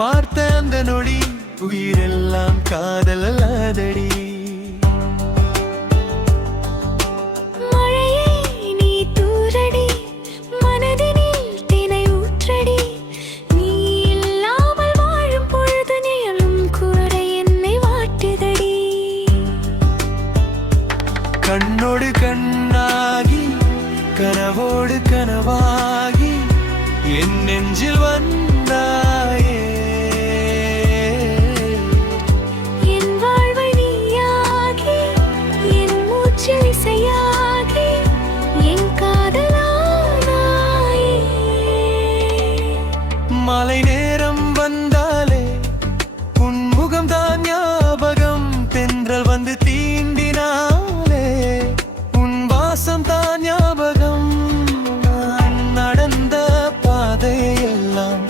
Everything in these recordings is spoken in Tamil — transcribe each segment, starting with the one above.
பார்த்த அந்த நொடி உயிரெல்லாம் காதல் அல்லாதடி. கண்ணோடு கண்ணாகி கனவோடு கனவாகி என் நெஞ்சில் வந்தாயே. என் வாழ்வை நீயாகி என் மூச்சில் இசையாகி என் காதலானாயே. மாலை நேரம் வந்தாலே உன் முகம்தான் ஞாபகம். தென்றல் வந்து தீண்டினாலே உன் வாசம் தான் ஞாபகம். நான் நடந்த பாதையெல்லாம்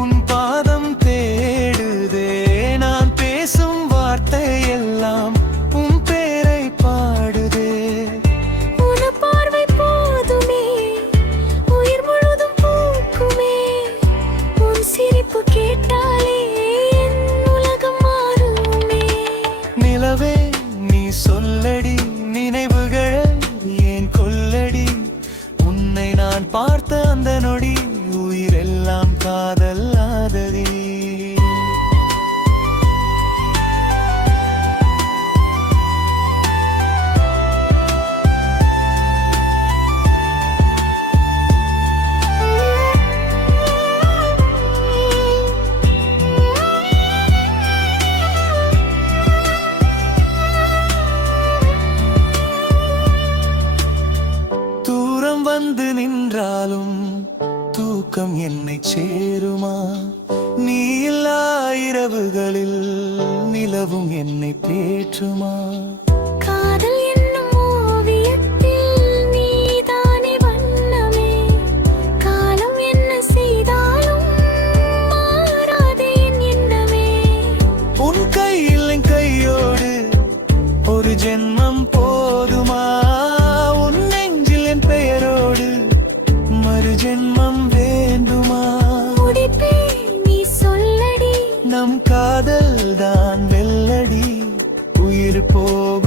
உன் பாதம் தேடுதே. நான் பேசும் வார்த்தையெல்லாம் உன் பேரை பாடுதே. உன் பார்வை போதுமே உயிர் முழுதும் பூக்குமே. உன் சிரிப்பு கேட்டாலே என் உலகம் மாறுமே. நிலவே நீ சொல்லடி நினைவுகள் ஏன் கொல்லடி. உன்னை நான் பார்த்த அந்த நொடி உயிரெல்லாம் காதல் ஆதடி. தூரம் வந்து நின்றாலும் தூக்கம் என்னை சேருமா. நீ இல்லா இரவுகளில் நிலவும் என்னை பேற்றுமா. காதல் என்னும் ஓவியத்தில் நீதானே வண்ணமே. காலம் என்ன செய்தாலும் மாறாதே என் எண்ணமே. உன் கையில் என் கையோடு ஒரு ஜென்மம் போதுமா. உன் நெஞ்சில் என் பெயரோடு மறு ஜென்மம் வேண்டுமா. முடிப்பே நீ சொல்லடி நம் காதல் தான் வெல்லடி. உயிர் போக